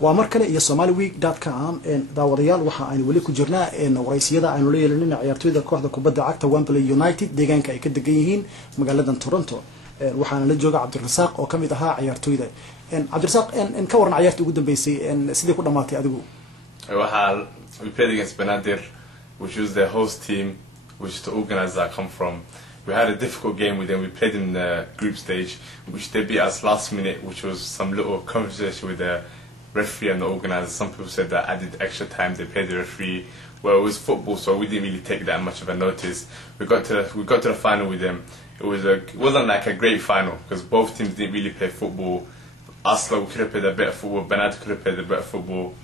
ومركله iyo somaliweek.com daawadayaal waxa aan wali ku jirnaa waraysiyada aynu leeyahay ciyaartoyda kooxda kubadda cagta Wembley United deegaanka ay ka degan yihiin magaalada Toronto waxaana la jooga Abdirisaq oo kamid ahaa ciyaartoyda Abdirisaq ka waran ciyaartii ugu dambeysay sidii ku dhamaatay adigu waxa we played against Benadir, which was the host team, which the organizer come from. We had a difficult game with them. We played in the group stage, which they beat us last minute, which was some little conversation with the referee and the organizer. Some people said that added extra time they paid the referee. Well, it was football, so we didn't really take that much of a notice. We got to the final with them. It wasn't like a great final because both teams didn't really play football. Us, like, we could have played a better football. Benadir could have played a better football.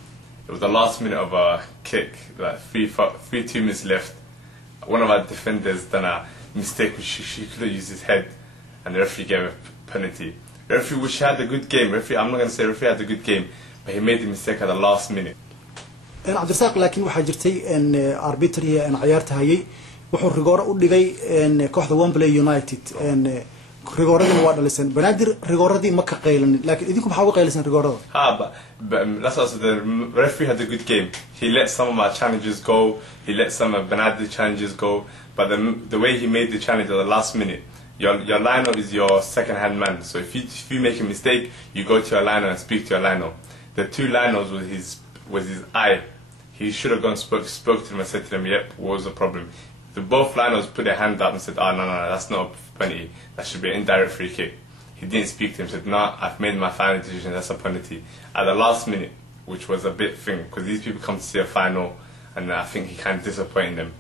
It was the last minute of a kick, like 2 minutes left. One of our defenders done a mistake which she could have used his head, and the referee gave a penalty. The referee, which had a good game, I'm not going to say the referee had a good game, but he made the mistake at the last minute. Abdirisaq laakiin waxa jirtay arbitry ciyaarta hayay wuxuu rigoor u dhigay kooxda Wembley United rigooradii waa dhalisan Benadir rigooradii ma ka qaylanin laakiin idinku maxaa uga qaylisan rigoorada but that's also the referee had a good game. He let some of our challenges go, he let some of Benadir challenges go, but the way he made the challenge at the last minute, your liner is your second hand man, so if you make a mistake you go to your liner and speak to your liner. The 2 liners with his eye, he should have gone spoke to them and said to them, yep, what was the problem? Both liners put their hand up and said, oh, no, that's not a penalty. That should be an indirect free kick. He didn't speak to him, said, no, I've made my final decision, that's a penalty. At the last minute, which was a bit thing, because these people come to see a final, and I think he kind of disappointed them.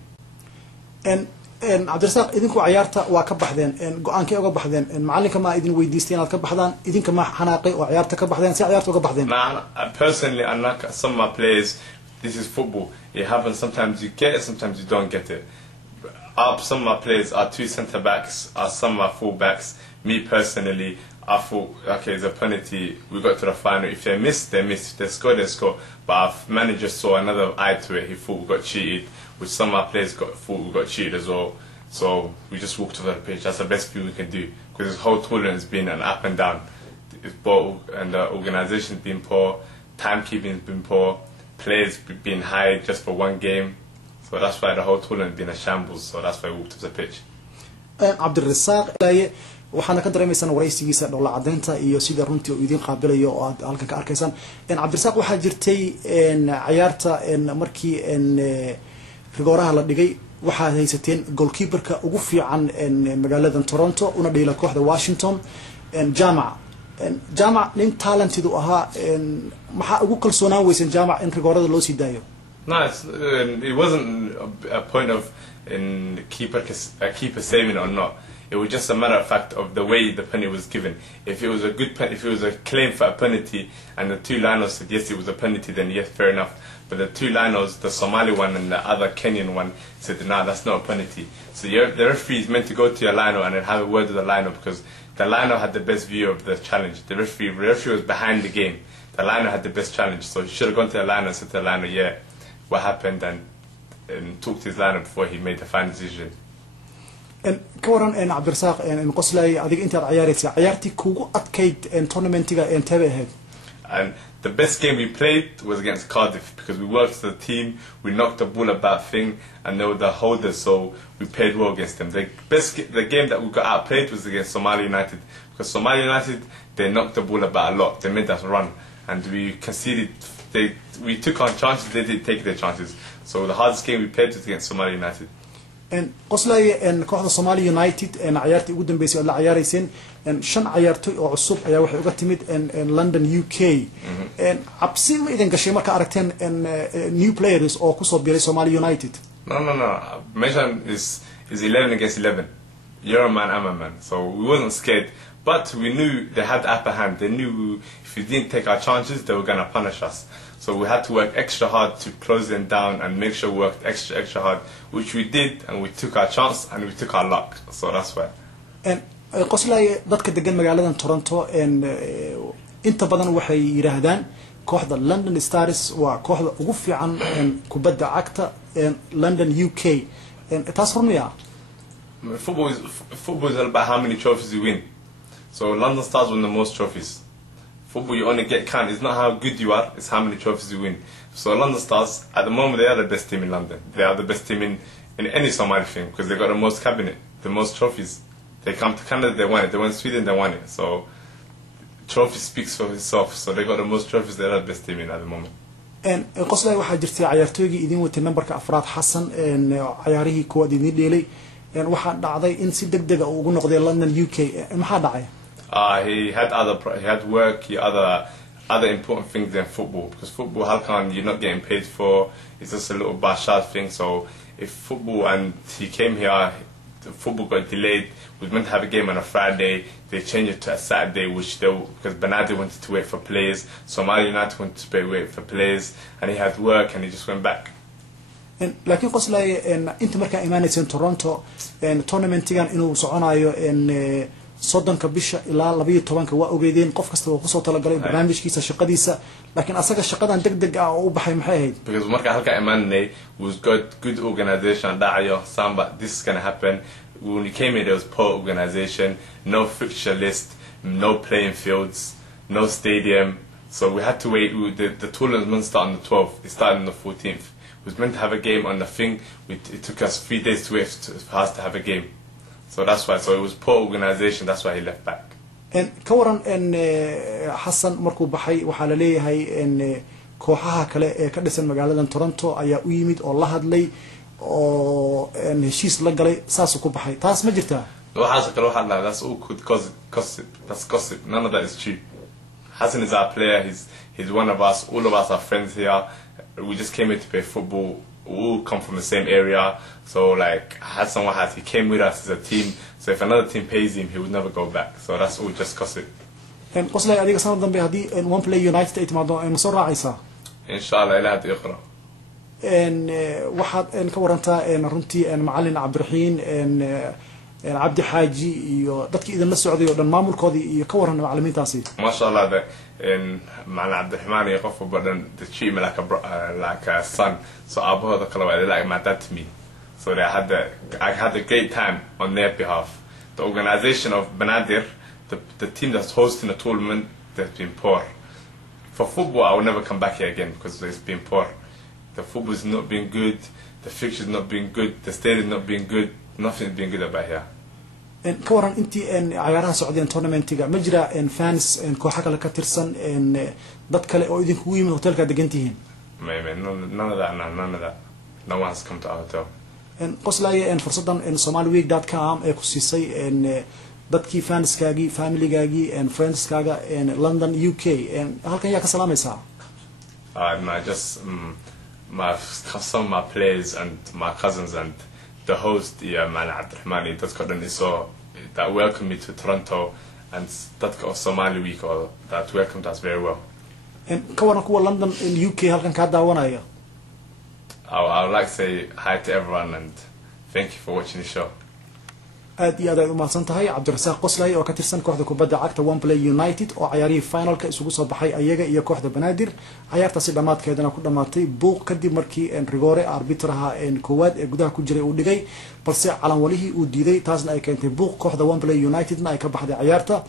And Abdirisaq idinku ciyaarta waa ka baxdeen go'aankii uga baxdeen macalinka ma idin weydiisteen inaad ka baxdaan idinka ma xanaaqay oo ciyaarta ka baxdeen si ciyaarta uga baxdeen personally, I'm not, some of my players, this is football, it happens, sometimes you get it, sometimes you don't get it. Some of my players are 2 centre backs, some of my full backs. Me personally, I thought, okay, it's a penalty, we got to the final. If they miss, they miss. If they score, they score. But our manager saw another eye to it. He thought we got cheated, which some of our players thought we got cheated as well. So we just walked off the pitch. That's the best thing we can do, because this whole tournament has been an up and down. And the organisation's been poor, timekeeping's been poor, players been hired just for one game. So that's why the whole tournament been a shambles. So that's why we walked off the pitch. Abdirisaq waxaana ka dareemaysan waraysigiisa dhowla cadeynta iyo sida runtii uu idin qaabilayo oo aad halka ka arkaysan Abdirisaq waxa jirtay ciyaarta markii rigooraha la dhigay waxa haysateen goalkeeperka ugu fiican magaalada Toronto una dhigay kooxda Washington Jamac nin talented u ahaa waxa ugu kalsoonaan weysan Jamac in rigoorada loo sii daayo. No, it wasn't a point of keeper saving or not. It was just a matter of fact of the way the penalty was given. If it was a good if it was a claim for a penalty and the 2 liners said yes it was a penalty, then yes, fair enough. But the 2 liners, the Somali one and the other Kenyan one, said no, that's not a penalty. So the referee is meant to go to your liner and then have a word with the liner, because the liner had the best view of the challenge. The referee was behind the game. The liner had the best challenge, so he should have gone to the liner and said to the liner, yeah, what happened, and talked to his liner before he made the final decision. كورن Abdirisaq Qoslaye adiga inta ciyaarti kugu adkayd tournamentiga intee ahayd. And the best game we played was against Cardiff, because we worked as a team, we knocked the ball about thing, and they were the holders, so we played well against them. The game that we got outplayed was against Somali United, because Somali United, they knocked the ball about a lot, they made us run, and we conceded. We took our chances, they didn't take their chances. So the hardest game we played was against Somali United. Qoslaye kooxda Somali United ciyaartii ugu dambeysay oo la ciyaarayeen 5 ciyaartoy oo cusub ayaa waxay uga timid London UK absi ma idin gashay marka aragteen new players oo ku soo biiray Somali United. No. Mission is 11 against 11. You're a man, I'm a man. So we wasn't scared, but we knew they had the upper hand. They knew if we didn't take our chances, they were going to punish us. So we had to work extra hard to close them down and make sure we worked extra hard, which we did, and we took our chance and we took our luck. So that's why. Qoslaye dadka degan magaalada Toronto inta badan waxay yiraahdaan kooxda London Stars waa kooxda ugu fiican kubadda cagta London UK. Taas rumiya. Football is all about how many trophies you win. So London Stars won the most trophies. Football, you only get count. It's not how good you are, it's how many trophies you win. So London Stars, at the moment, they are the best team in London. They are the best team in any Somali thing because they got the most cabinet, the most trophies. They come to Canada, they won it. They went to Sweden, they won it. So trophy speaks for itself. So they got the most trophies. They are the best team in at the moment. Qoslaye waxaa jirtay ciyaartooygii idin watay numberka afraad Xasan ciyaarihii koowaad idin dheelay waxaa dhacday in si degdeg ah ugu noqday London UK maxaa dhacay he had work, he had other important things than football because football how come you're not getting paid for, it's just a little bashad thing. So if football, and he came here, the football got delayed. We were meant to have a game on a Friday, they changed it to a Saturday, because Benadir wanted to wait for players, Somali United wanted to wait for players, and he had work and he just went back. لكن Qoslaye أنت مركا إيمانيتين تورونتو tournamentigan inuu soconayo soddonka bisha ilaa 12 waa ogeedeen qof kasta oo ku soo tala galay barnaamijkiisa shaqadiisa laakiin asaga shaqadan degdeg ah oo u baxay maxay ahayd because marka halka imaanay was good organization dhacayo samba this is going to happen. When we came here there was poor organization, no fixture list, no playing fields, no stadium, so we had to wait. The tournament started on the 12th, it started on the 14th. We was meant to have a game on the thing, it took us 3 days to wait for us to have a game. So that's why, so it was poor organization, that's why he left back. كورن حسن markuu baxay waxa la leeyahay kooxaha kale ee ka dhisan magaalada Toronto ayaa u yimid oo la hadlay oo heshiis la galay saas ku baxay taas ma jirtaa waxaas kale waxa la that's all good gossip, that's gossip, none of that is true. Hassan is our player, he's one of us, all of us are friends here. We just came here to play football. We all come from the same area, so like Hassan Wahad, he came with us as a team, so if another team pays him he would never go back, so that's all just gossip. Qoslaye adiga sanad dambe hadii Wembley United ay timaado ay soo raacaysaa inshallah ila hada iqra waxaad ka warantaa runtii macallin Abdirisaq Abdi Haji iyo dadkii idin la socday oo dhan maamulkoodii iyo ka waran macallimiintaasi ma sha Allah macallin Abdirahmaan iyo qof badan the treat me like a son, so abahooda kala waa like my dad to me, so I had a great time on their behalf. The organization of Benadir, the team that's hosting the tournament, they've been poor. For football I will never come back here again because it's been poor. The football's not been good, the fixture's not been good, the stadium's not been good, nothing's been good about here. كورن أنتي عيارها سعودية tournamentiga ما جرى fans كوحة كلا كترسن ضد كلا أو إذن كوي من هوتيل كده جنتيهن. None of that. No one has come to our hotel. Qoslaye فرصة somaliweek.com كوسيسي ضد كي fans كاجي family كاجي friends كاجا London UK هل كان ياك سلام يسا؟ Just some of my players and my cousins and the host, man Abdirahmaan, that's got an so that welcomed me to Toronto, and that of somaliweek or that welcomed us very well. كورن كوا London in UK هل كان كذا وانا I would like to say hi to everyone and thank you for watching the show. aad iyo aad uma santahay Abdirisaq Qoslaye oo ka tirsan kooxda kubadda cagta Wembley United oo ciyaarihii finalka isugu soo baxay ayaga iyo kooxda Benadir ciyaartaasi dhamaadkeedana ku dhamaatay buuq kadib markii Rigore arbitraha koowaad ee gudaha ku jiray uu dhigay balse calan walihii uu diiday taasna ay keentay buuq kooxda Wembley United-na ay ka baxday ciyaarta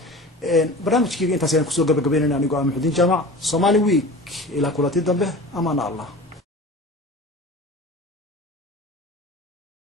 barnaamijkii intaas ayaan ku soo gabagabeynayna anigoo Mohyadin Jaamac Somali Week ila kulanti dambe amaana Allah.